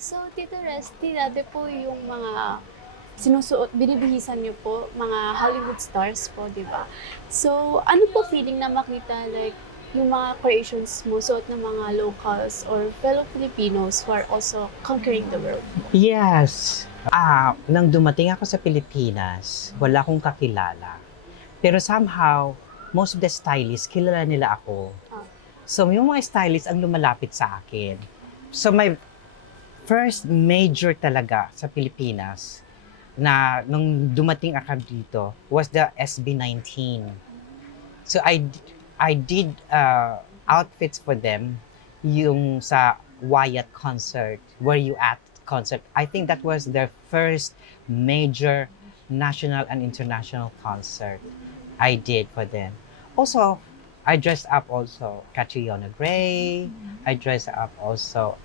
So Tito Resty, dati po yung mga sinusuot, binibihisan niyo po, mga Hollywood stars po, di ba? So, ano po feeling na makita like yung mga creations mo, suot ng mga locals or fellow Filipinos who are also conquering the world? Yes. Nang dumating ako sa Pilipinas, wala akong kakilala. Pero somehow, most of the stylists, kilala nila ako. Ah. So, yung mga stylists ang lumalapit sa akin. So, my first major talaga sa Pilipinas na nung dumating ako dito was the SB19. So, I did outfits for them yung sa Wyatt concert, Where You At concert. I think that was their first major national and international concert I did for them. Also, I dressed up also Catriona Gray. I dressed up also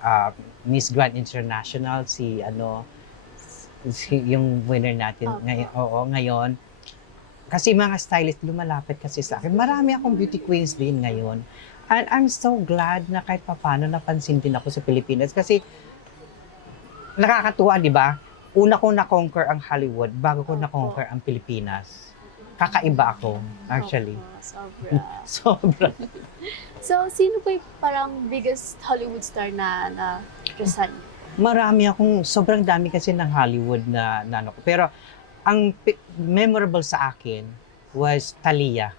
Miss Grand International, yung winner natin ngayon. Oo, ngayon. Kasi mga stylist lumalapit kasi sa akin. Marami akong beauty queens din ngayon. And I'm so glad na kahit papano napansin din ako sa Pilipinas. Kasi nakakatuwa, di ba? Una ko na-conquer ang Hollywood bago ko na-conquer ang Pilipinas. Kakaiba ako, actually. Sobra. Sobra. So, sino po yung parang biggest Hollywood star na dressan niyo? Marami akong, sobrang dami kasi ng Hollywood na ano ko. Pero ang memorable sa akin was Thalia.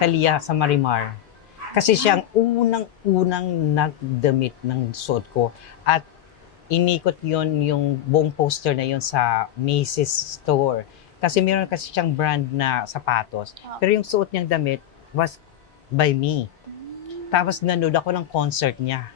Thalia sa Marimar. Kasi siyang unang-unang nagdamit ng suot ko. At inikot yon yung buong poster na yon sa Macy's store. Kasi meron kasi siyang brand na sapatos. Pero yung suot niyang damit was by me. Tapos nanood ako ng concert niya.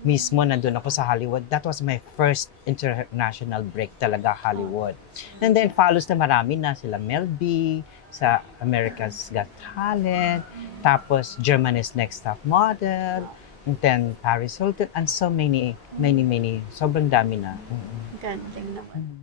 Mismo nandun ako sa Hollywood. That was my first international break talaga, Hollywood. And then follows na marami na sila Mel B, sa America's Got Talent, tapos Germany's Next Top Model, and then Paris Hilton, and so many. Sobrang dami na. Galing naman.